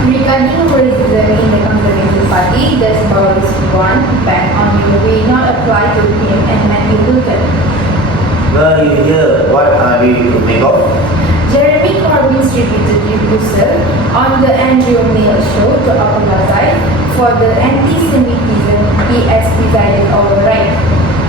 Regarding racism in the Conservative Party, there's about one ban on you will not apply to him and Matthew Hilton. Well, you hear what are we to make of? Jeremy Corbyn's repeated refusal on the Andrew Neil show to apologize for the anti-Semitism he has presided over, right?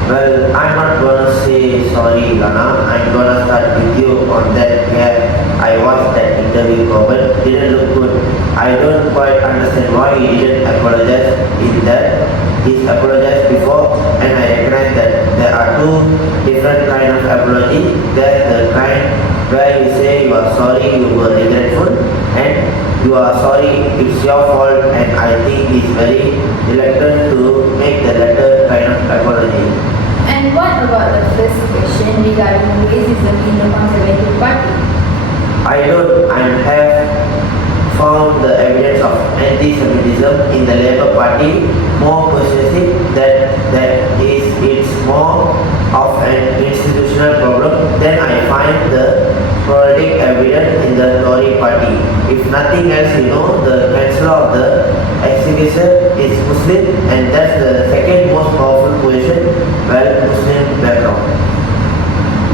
Well, I'm not gonna say sorry, Lana. I'm gonna start with you on that where I watched that interview cover. Didn't look good. I don't quite understand why he didn't apologize in that. He's apologized before, and I recognize that there are two different kind of apology. There's the kind where you say you are sorry, you were regretful, and you are sorry, it's your fault, and I think it's very reluctant to make the latter kind of apology. And what about the first question regarding racism in the Conservative Party? I have found the evidence of anti-Semitism in the Labour Party more persuasive that it's more of an institutional problem than I find the sporadic evidence in the Tory Party. If nothing else, the Chancellor of the Exchequer is Muslim, and that's the second most powerful position, Muslim background.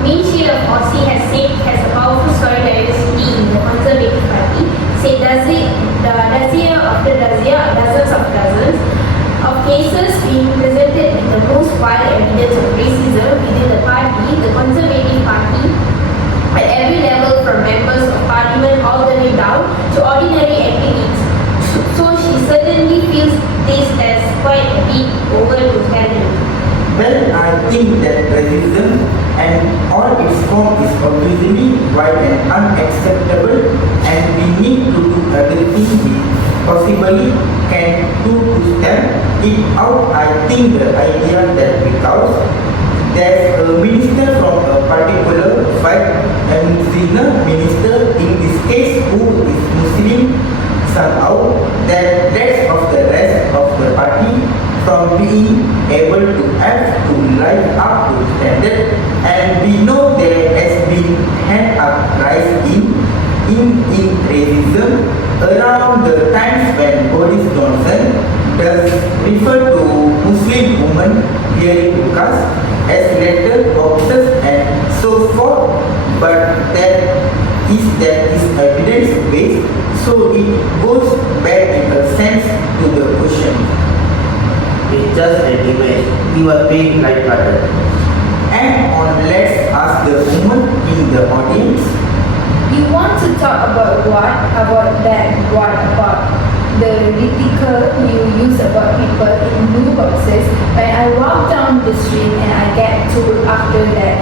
Main shade of Aussie has a powerful story diversity in the Conservative Party. Say dossier after dossier, dozens of dozens of cases being presented with the most vile evidence of racism within the party, the Conservative Party, at every level from members of parliament all the way down to ordinary MPs. So she certainly feels this as quite a bit over to handle. Well, I think that racism and all its form is obviously wide and unacceptable, and we need to do everything we possibly can do to stamp it out. I think the idea that because there's a minister from a particular faith and senior minister in this case who is Muslim somehow, that of the rest of the party from being able to have to live up to standard, and we know there has been hand up rise in racism around the times when Boris Johnson does refer to Muslim women wearing burqas as letter boxes and so forth, but that is evidence based, so it goes back in a sense to the question. It's just an image. He was being light-hearted. And let's ask the woman in the audience. You want to talk about what? About that? What about the ridicule you use about people in blue boxes? When I walk down the street and I get told after that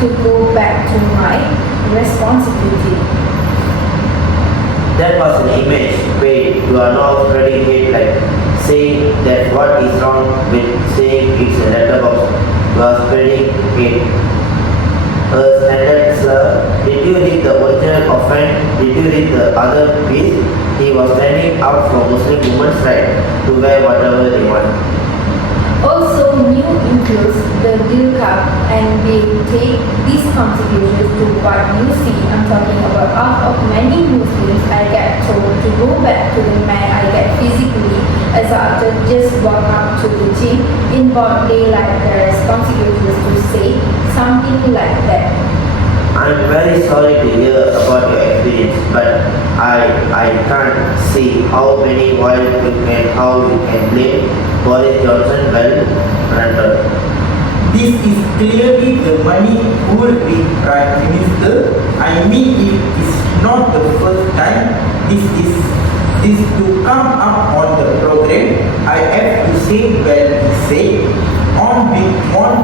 to go back to my responsibility. That was an image. Wait, you are now spreading hate like saying that what is wrong with saying it's a letterbox. You are spreading hate. Standard sir, did you read the original offense? Did you read the other piece? He was standing up for Muslim women's right to wear whatever they want. Also, new includes the niqab, and they take these contributions to what you see. I'm talking about out of many Muslims I get told to go back to the man I get physically assaulted just walk up to the gym in broad daylight. There is consequences to say something like that. I'm very sorry to hear about your experience, but I can't see how you can blame Boris Johnson well-rendered. This is clearly the money pool with Prime Minister. I mean, it is not the first time this to come up on the program. I have to say, well, he said, on with one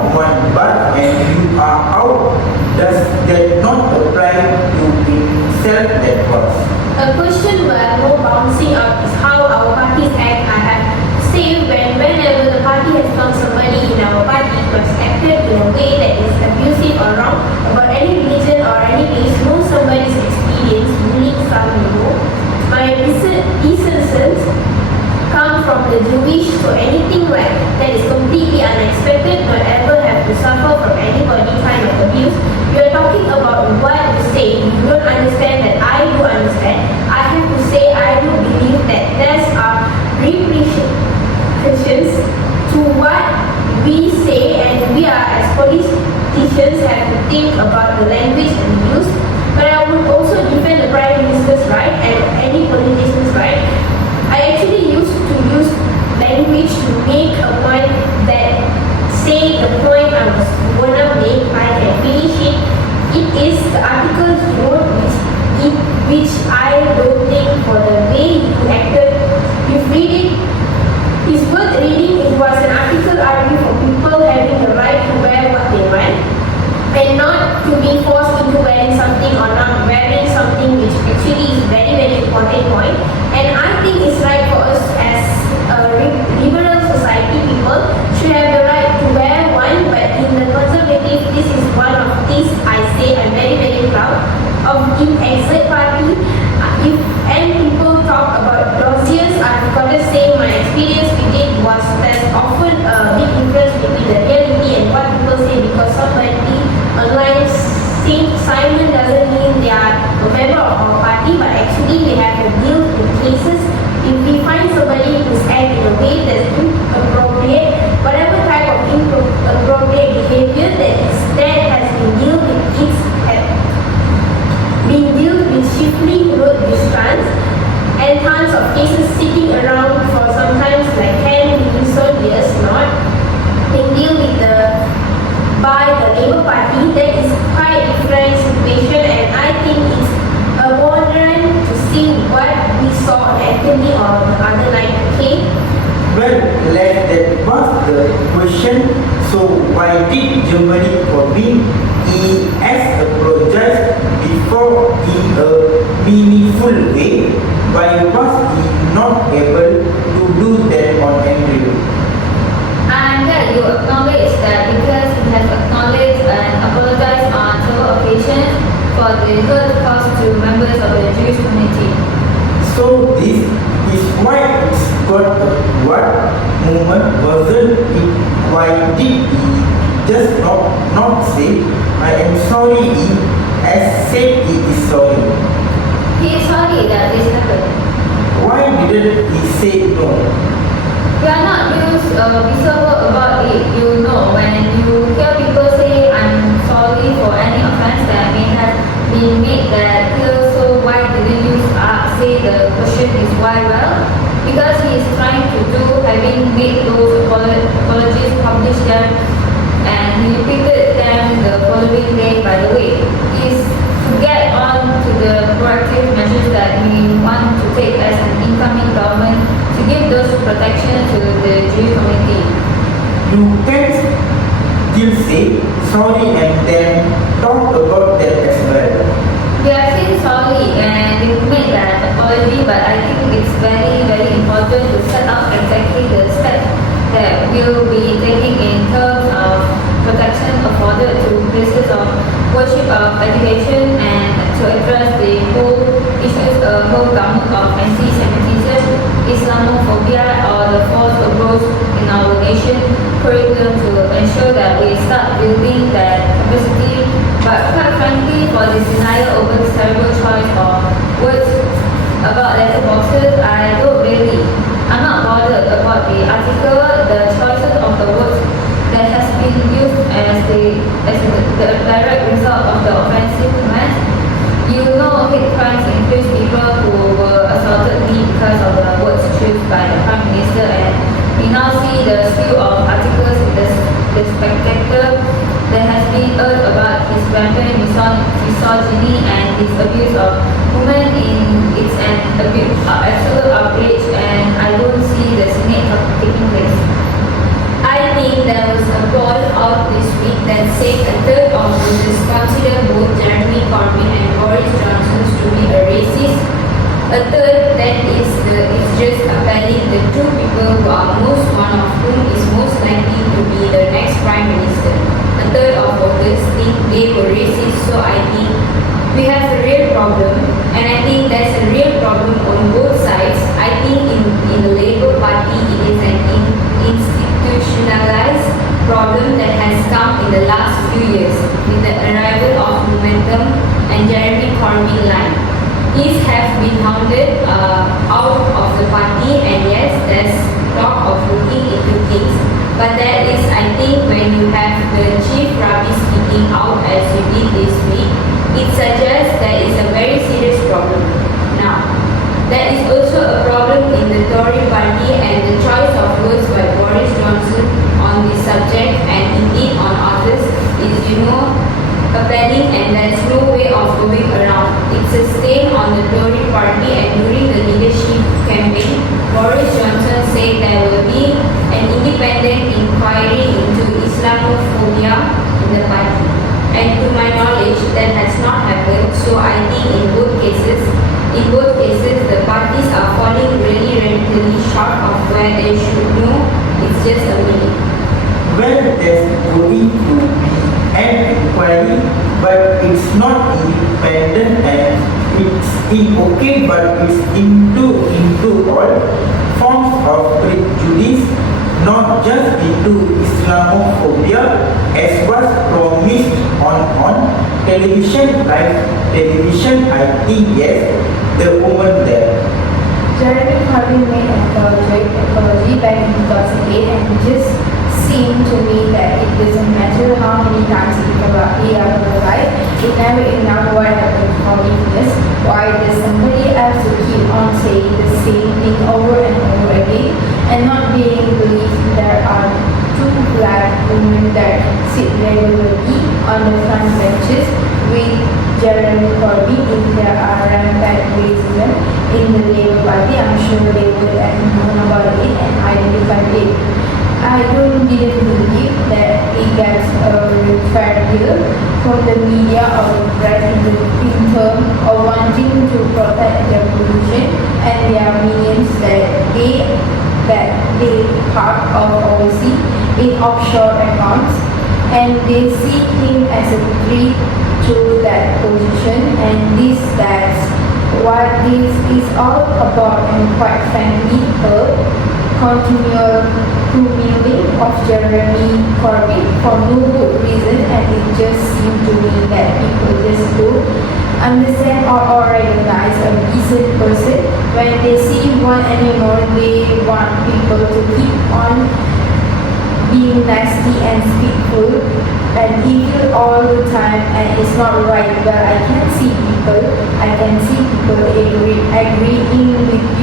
but and you are out. Does that not apply to himself that was? A question where no bouncing up is how our parties act. I have say whenever the party has found somebody in our party who has acted in a way that is abusive or wrong about any religion or any race, know somebody's experience bullying some my descendants come from the Jewish, so anything like that is completely unexpected, not ever have to suffer from anybody kind of abuse. You are talking about what you say, you don't understand that I do understand. I have to say I do believe the question, so why did Germany forbid? He has apologized before in a meaningful way. Why was he not able to do that on Andrew? And yeah, you acknowledge that because he has acknowledged and apologized on several occasions for the hurt caused to members of the Jewish community. So this is why it's got a what movement wasn't it? Why did he just not say I am sorry? He has said he is sorry. He is sorry that this happened. Why didn't he say no? We are not used miserable about it. You know, when you hear people say I'm sorry for any offense that may have been made that clear, so why didn't you say the question is why? Well, because he is trying to do, having made those apologies, published them, and he repeated them the following day, by the way, is to get on to the proactive measures that we want to take as an incoming government to give those protection to the Jewish community. You can still say sorry and then talk about that as well. We are saying sorry and we made that apology, but I think it's very, very important to set up exactly the steps that we'll be taking in terms of protection afforded to places of worship, of education, and to address the whole issues, whole gamut of anti-Semitism, Islamophobia, or the false approach in our nation curriculum to ensure that we start building that capacity. But quite frankly, for this denial over this terrible choice of words about letterboxes, I'm not bothered about the article, the choices of the words that has been used as the direct result of the offensive comments. You know, hate crimes include people who were assaulted because of the words chosen by the Prime Minister, and we now see the slew of articles in the Spectator that has been urged about his rampant misogyny and his abuse of women it's an absolute outrage, and I don't see the Senate taking place. I think there was a poll out this week that said a third of voters consider both Jeremy Corbyn and Boris Johnson to be a racist. A third that is just appalling the two people who are one of whom is most likely to be the next Prime Minister. A third of voters think they were racist, so I think we have a real problem, and I think there's a real problem on both sides. I think in the Labour Party it is an institutionalized problem that has come in the last few years with the arrival of Momentum and Jeremy Corbyn line. These have been hounded out of the party, and yes, there's talk of looking into things, but that is, I think, when you have the chief rabbi speaking out as you did this week, it suggests there is a very serious problem. Now, there is also a problem in the Tory party, and the choice of words by Boris Johnson on this subject and indeed on others is, appalling, and there's no way of going around. It's a stain on the Tory party, and during the leadership campaign, Boris Johnson said there will be an independent inquiry into Islamophobia in the party. And to my knowledge, that has not happened. So I think in both cases, the parties are falling really radically short of where they should know. It's just a minute. Well, there's going to be an inquiry, but it's not independent and it's okay, but it's into all forms of prejudice, not just into Islamophobia, as was promised on television, live television. I think yes, the woman there. Jeremy Corbyn made an apology back in 2008, and it just seemed to me that it doesn't matter how many times he apologized, it never enough what happened to forgiveness. Why does somebody have to keep on saying the same thing over and over again and not being believed? There are two black women that sit regularly on the front benches with Jeremy Corbyn. If there are rampant racism in the Labour Party, I'm sure they would have known about it and identified it. I didn't believe that he gets a fair deal from the media or the press in terms of wanting to protect their position and their millions that they part of overseas in offshore accounts, and they see him as a threat to that position, and that's what this is all about. And quite frankly, continual humiliating of Jeremy Corbyn for no good reason, and it just seems to me that people just do understand or recognize a decent person when they see one anymore. They want people to keep on being nasty and spiteful and evil all the time, and it's not right. But I can see people agreeing with